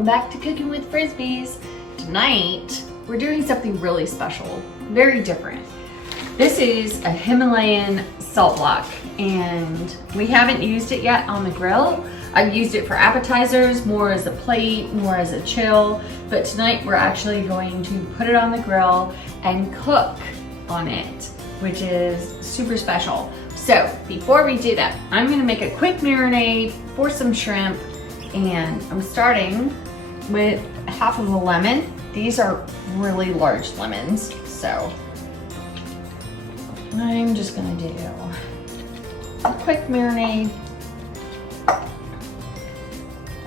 welcome back to Cooking with Frisbees. Tonight, we're doing something really special, very different. This is a Himalayan salt block, and we haven't used it yet on the grill. I've used it for appetizers, more as a plate, more as a chill, but tonight we're actually going to put it on the grill and cook on it, which is super special. So before we do that, I'm gonna make a quick marinade for some shrimp, and I'm starting with half of a lemon. These are really large lemons, so I'm just gonna do a quick marinade. There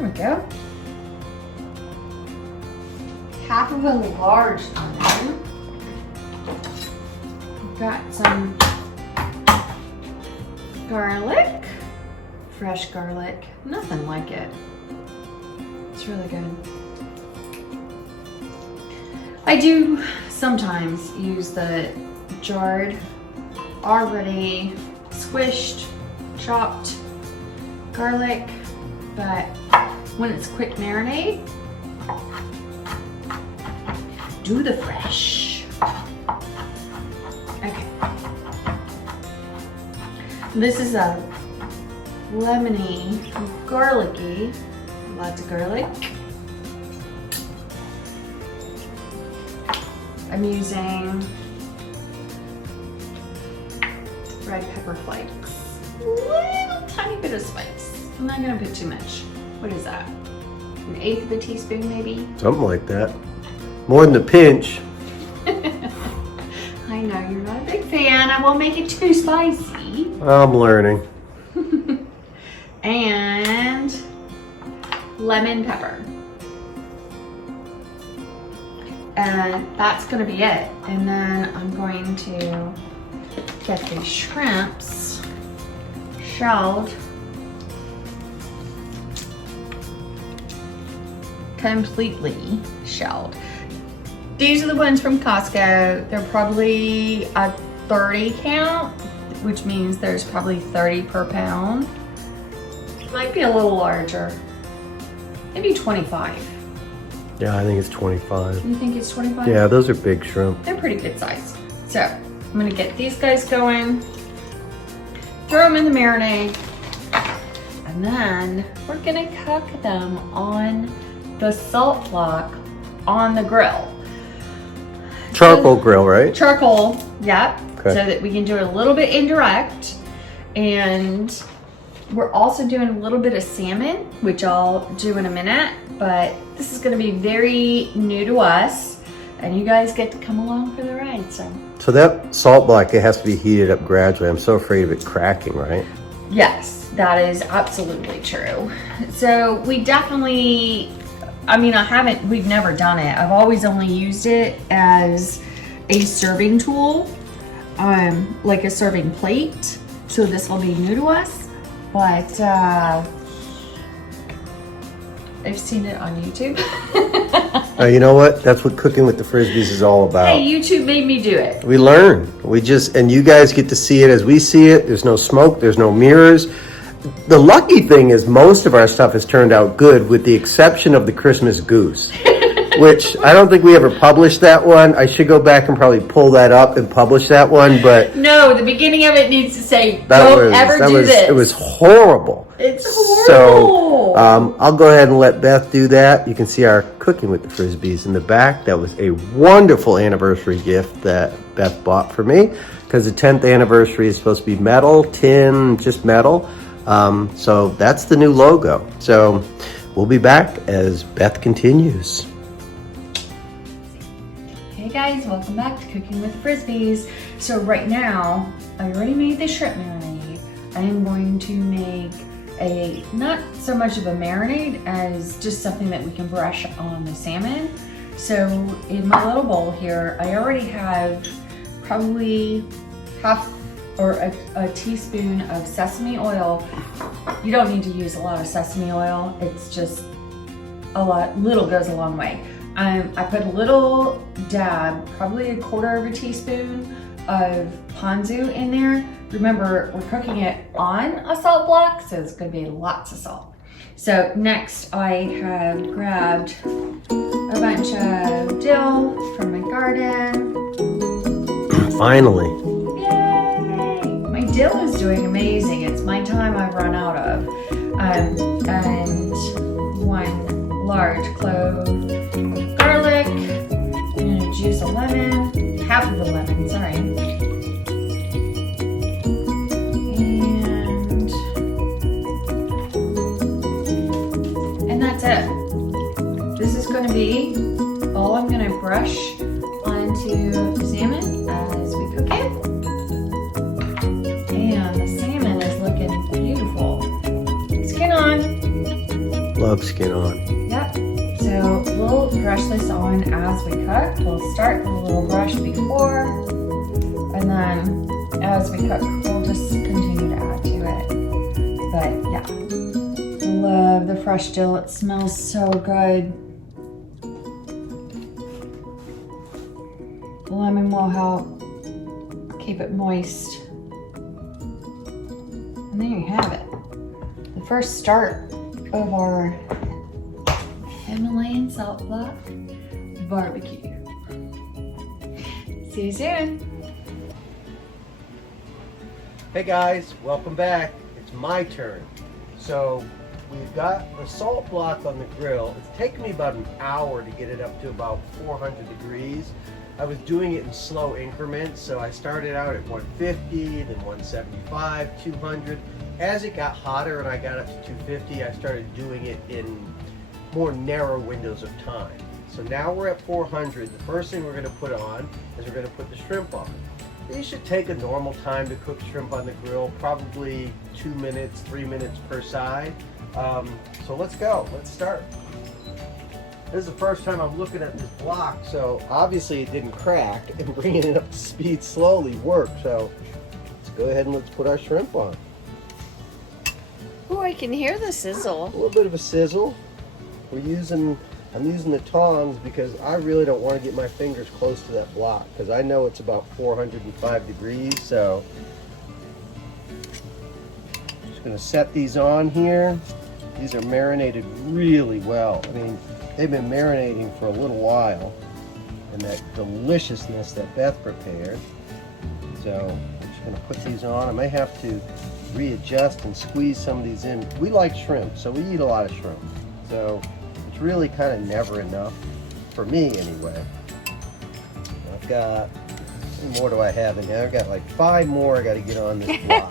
we go. Half of a large onion. I've got some garlic, fresh garlic, nothing like it. It's really good. I do sometimes use the jarred, already squished, chopped garlic, but when it's quick marinade, do the fresh. Okay. This is a lemony, garlicky, lots of garlic. I'm using red pepper flakes. A little tiny bit of spice. I'm not gonna put too much. What is that? 1/8 of a teaspoon maybe? Something like that. More than a pinch. I know you're not a big fan. I won't make it too spicy. I'm learning. And lemon pepper. And that's gonna be it. And then I'm going to get the shrimps shelled completely shelled. These are the ones from Costco. They're probably a 30 count, which means there's probably 30 per pound. Might be a little larger, maybe 25. Yeah, I think it's 25. You think it's 25? Yeah, those are big shrimp. They're pretty good size. So I'm gonna get these guys going, throw them in the marinade, and then we're gonna cook them on the salt block on the grill. Charcoal grill, right? Charcoal, yep. Okay. So that we can do it a little bit indirect. And we're also doing a little bit of salmon, which I'll do in a minute, but this is gonna be very new to us, and you guys get to come along for the ride, so. So that salt block, it has to be heated up gradually. I'm so afraid of it cracking, right? Yes, that is absolutely true. So we definitely, I mean, we've never done it. I've always only used it as a serving tool, like a serving plate. So this will be new to us, but I've seen it on YouTube. You know what? That's what Cooking with the Frisbees is all about. Hey, YouTube made me do it. We learn. And you guys get to see it as we see it. There's no smoke, there's no mirrors. The lucky thing is most of our stuff has turned out good, with the exception of the Christmas goose, which I don't think we ever published that one. I should go back and probably pull that up and publish that one, but no, the beginning of it needs to say, don't ever do this. It was horrible. It's horrible. So I'll go ahead and let Beth do that. You can see our Cooking with the Frisbees in the back. That was a wonderful anniversary gift that Beth bought for me, because the 10th anniversary is supposed to be metal, tin, just metal. So that's the new logo. So we'll be back as Beth continues. Hey guys, welcome back to Cooking with Frisbees. So right now, I already made the shrimp marinade. I am going to make not so much of a marinade as just something that we can brush on the salmon. So in my little bowl here, I already have probably half or a teaspoon of sesame oil. You don't need to use a lot of sesame oil. It's just little goes a long way. I put a little dab, probably 1/4 of a teaspoon of ponzu in there. Remember, we're cooking it on a salt block, so it's gonna be lots of salt. So next I have grabbed a bunch of dill from my garden. Finally. Yay! My dill is doing amazing. It's my time I've run out of. And 1 large clove of garlic. I'm gonna juice a lemon, half of a lemon, sorry. And that's it. This is gonna be all I'm gonna brush onto the salmon as we cook it. And the salmon is looking beautiful. Skin on. Love skin on. Yep. So we'll brush this on as we cook. We'll start with a little brush before, and then as we cook, we'll just continue to add to it. But yeah, I love the fresh dill. It smells so good. The lemon will help keep it moist. And there you have it. The first start of our Himalayan salt block barbecue. See you soon. Hey guys, welcome back. It's my turn. So we've got the salt block on the grill. It's taken me about an hour to get it up to about 400 degrees. I was doing it in slow increments, so I started out at 150, then 175, 200. As it got hotter and I got up to 250, I started doing it in more narrow windows of time. So now we're at 400. The first thing we're going to put on is we're going to put the shrimp on. These should take a normal time to cook shrimp on the grill, probably 2 minutes, 3 minutes per side. So let's go. Let's start. This is the first time I'm looking at this block, so obviously it didn't crack, and bringing it up to speed slowly worked. So let's go ahead and let's put our shrimp on. Oh, I can hear the sizzle. A little bit of a sizzle. I'm using the tongs because I really don't want to get my fingers close to that block because I know it's about 405 degrees. So just going to set these on here. These are marinated really well. I mean, they've been marinating for a little while, and that deliciousness that Beth prepared. So I'm just going to put these on. I may have to readjust and squeeze some of these in. We like shrimp, so we eat a lot of shrimp. So it's really kind of never enough, for me anyway. I've got, how many more do I have in here? I've got like 5 more I got to get on this block.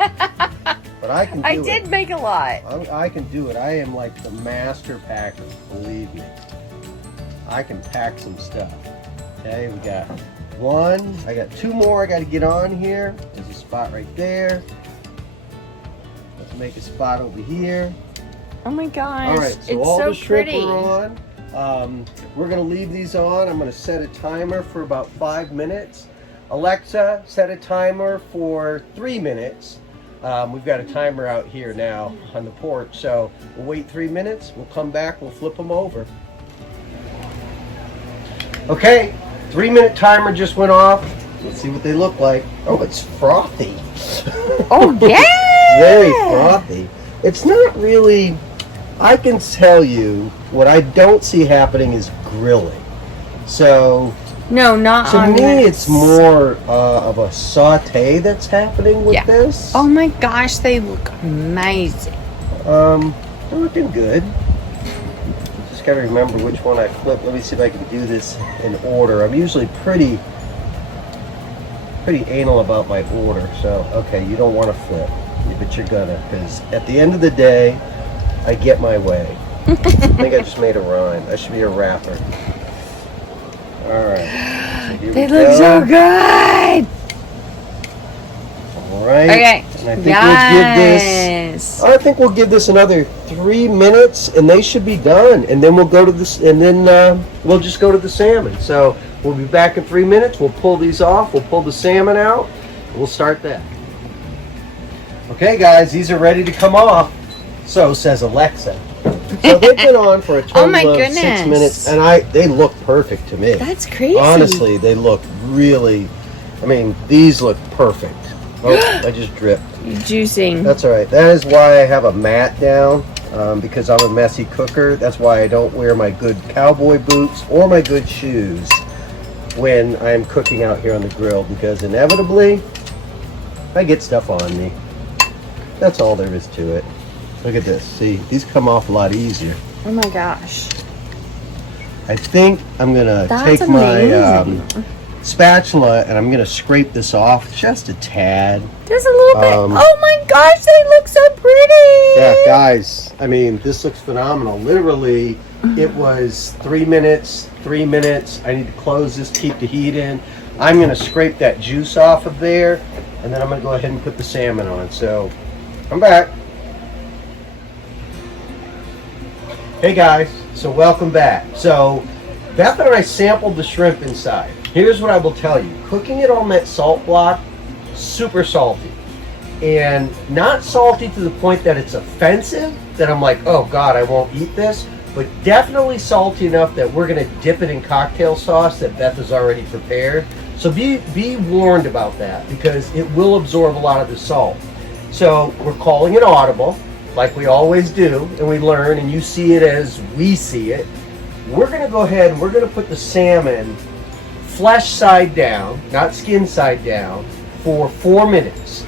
But I can do it. I did make a lot. I can do it. I am like the master packer, believe me. I can pack some stuff. Okay, we got 1. I got 2 more I got to get on here. There's a spot right there. Let's make a spot over here. Oh my gosh. All right, so it's all so the shrimp pretty. are on. We're going to leave these on. I'm going to set a timer for about 5 minutes. Alexa, set a timer for 3 minutes. We've got a timer out here now on the porch, so we'll wait 3 minutes. We'll come back. We'll flip them over. Okay, 3-minute timer just went off. Let's see what they look like. Oh, it's frothy. Oh, yeah! Very frothy. It's not really, I can tell you, what I don't see happening is grilling. So, No, not to on me, this. it's more of a saute that's happening with this. Oh my gosh, they look amazing. They're looking good. Just gotta remember which one I flip. Let me see if I can do this in order. I'm usually pretty anal about my order. So, okay, you don't want to flip, but you're gonna, because at the end of the day, I get my way. I think I just made a rhyme. I should be a rapper. All right. So here They we look go. so good. All right. Okay. And I think we'll give this another 3 minutes, and they should be done. And then we'll go to this, and then we'll just go to the salmon. So we'll be back in 3 minutes. We'll pull these off. We'll pull the salmon out. And we'll start that. Okay, guys, these are ready to come off. So says Alexa. So they've been on for a total of 6 minutes, and they look perfect to me. That's crazy. Honestly, they look really, I mean, these look perfect. Oh, I just dripped. You're juicing. That's all right. That is why I have a mat down. because I'm a messy cooker. That's why I don't wear my good cowboy boots or my good shoes when I'm cooking out here on the grill, because inevitably I get stuff on me. That's all there is to it. Look at this. See, these come off a lot easier. Oh my gosh. I think I'm gonna take my spatula and I'm gonna scrape this off just a tad. Just a little bit. Oh my gosh, they look so pretty. Yeah, guys, I mean, this looks phenomenal. Literally, it was 3 minutes, 3 minutes. I need to close this, keep the heat in. I'm gonna scrape that juice off of there, and then I'm gonna go ahead and put the salmon on. So, I'm back. Hey guys, so welcome back. So, Beth and I sampled the shrimp inside. Here's what I will tell you. Cooking it on that salt block, super salty. And not salty to the point that it's offensive, that I'm like, oh God, I won't eat this. But definitely salty enough that we're gonna dip it in cocktail sauce that Beth has already prepared. So be warned about that, because it will absorb a lot of the salt. So we're calling it audible, like we always do, and we learn, and you see it as we see it. We're gonna go ahead and we're gonna put the salmon flesh side down, not skin side down, for 4 minutes.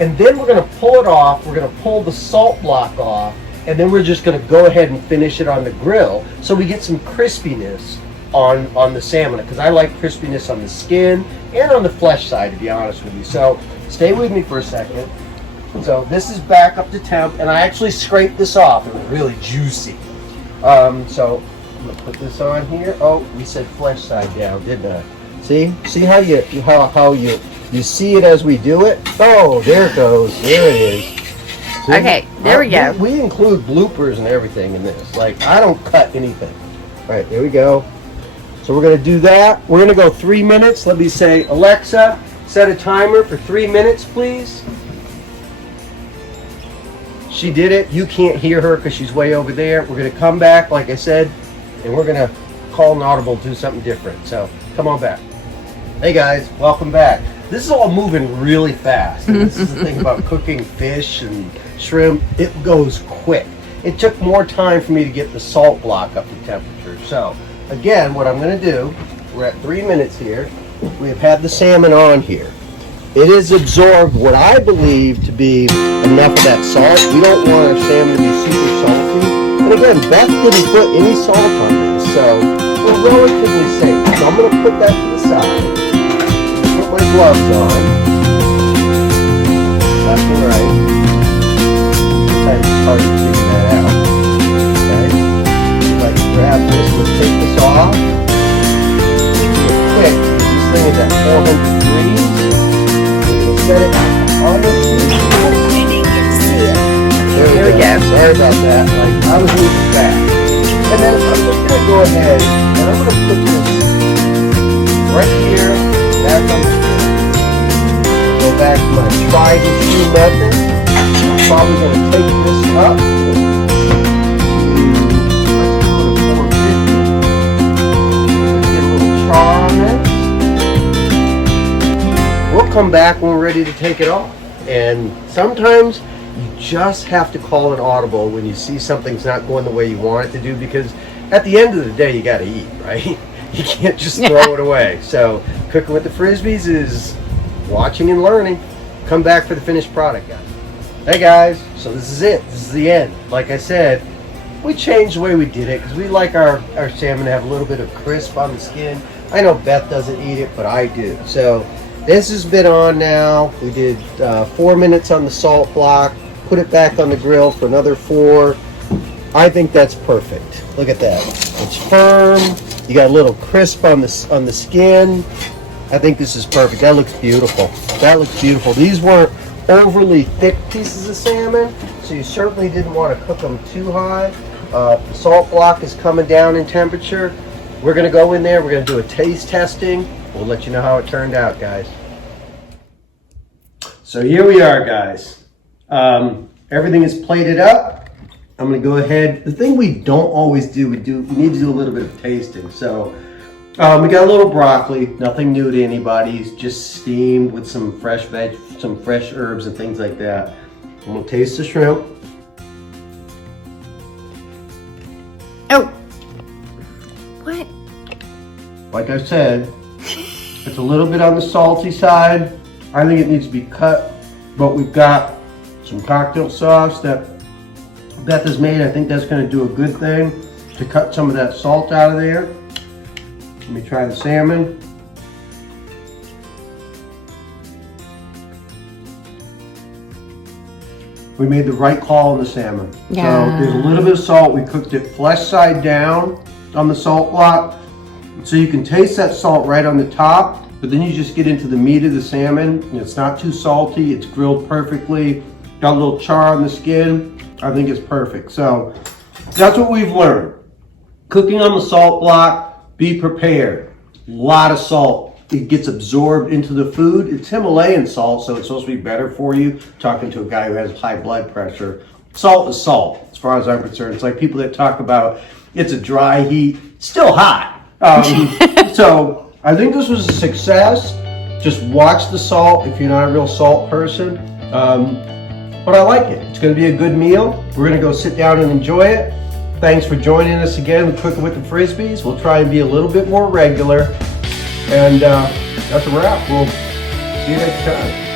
And then we're gonna pull it off, we're gonna pull the salt block off, and then we're just gonna go ahead and finish it on the grill so we get some crispiness on the salmon, because I like crispiness on the skin and on the flesh side, to be honest with you. So stay with me for a second. So this is back up to temp, and I actually scraped this off. It was really juicy. So I'm gonna put this on here. Oh, we said flesh side down, didn't I? See how you see it as we do it? Oh, there it goes. There it is. See? Okay, there we go. We include bloopers and everything in this. Like, I don't cut anything. All right, there we go. So we're gonna do that. We're gonna go 3 minutes. Let me say, Alexa, set a timer for 3 minutes, please. She did it. You can't hear her because she's way over there. We're gonna come back, like I said, and we're gonna call an audible, do something different. So come on back. Hey guys, welcome back. This is all moving really fast. And this is the thing about cooking fish and shrimp. It goes quick. It took more time for me to get the salt block up to temperature. So again, what I'm gonna do, we're at 3 minutes here. We have had the salmon on here. It has absorbed what I believe to be enough of that salt. We don't want our salmon to be super salty. And again, Beth didn't put any salt on this, so we're relatively safe. So I'm going to put that to the side. Put my gloves on. That's all right. Sometimes it's hard to figure that out. Okay? Like, grab this, we'll take this off. Quick, this thing is at 400 degrees. Set it on the sheet. There we go. Sorry about that. Like, I was moving fast. And then I'm just going to go ahead and I'm going to put this right here, back on the screen. Go back to my tried and true method. I'm probably going to take this up to, let's go to 450. Let's get a little char on this. We'll come back when we're ready to take it off. And sometimes you just have to call an audible when you see something's not going the way you want it to do, because at the end of the day, you got to eat, right? You can't just throw it away. So cooking with the Frisbees is watching and learning. Come back for the finished product, guys. Hey guys, so this is it. This is the end. Like I said, we changed the way we did it because we like our salmon to have a little bit of crisp on the skin. I know Beth doesn't eat it, but I do. So this has been on now. We did 4 minutes on the salt block, put it back on the grill for another 4. I think that's perfect. Look at that. It's firm. You got a little crisp on the skin. I think this is perfect. That looks beautiful. That looks beautiful. These weren't overly thick pieces of salmon, so you certainly didn't want to cook them too high. The salt block is coming down in temperature. We're going to go in there. We're going to do a taste testing. We'll let you know how it turned out, guys. So here we are, guys. Everything is plated up. I'm going to go ahead. The thing we don't always do, we need to do a little bit of tasting. So we got a little broccoli, nothing new to anybody. It's just steamed with some fresh veg, some fresh herbs and things like that. I'm going to taste the shrimp. like I said, it's a little bit on the salty side. I think it needs to be cut, but we've got some cocktail sauce that Beth has made. I think that's going to do a good thing to cut some of that salt out of there. Let me try the salmon. We made the right call on the salmon. Yeah. So there's a little bit of salt. We cooked it flesh side down on the salt block. So you can taste that salt right on the top, but then you just get into the meat of the salmon. It's not too salty. It's grilled perfectly. Got a little char on the skin. I think it's perfect. So that's what we've learned. Cooking on the salt block, be prepared. A lot of salt. It gets absorbed into the food. It's Himalayan salt, so it's supposed to be better for you. Talking to a guy who has high blood pressure. Salt is salt, as far as I'm concerned. It's like people that talk about it's a dry heat, still hot. So I think this was a success. Just watch the salt if you're not a real salt person. But I like it. It's going to be a good meal. We're going to go sit down and enjoy it. Thanks for joining us again with Cooking with the Frisbees. We'll try and be a little bit more regular. And that's a wrap. We'll see you next time.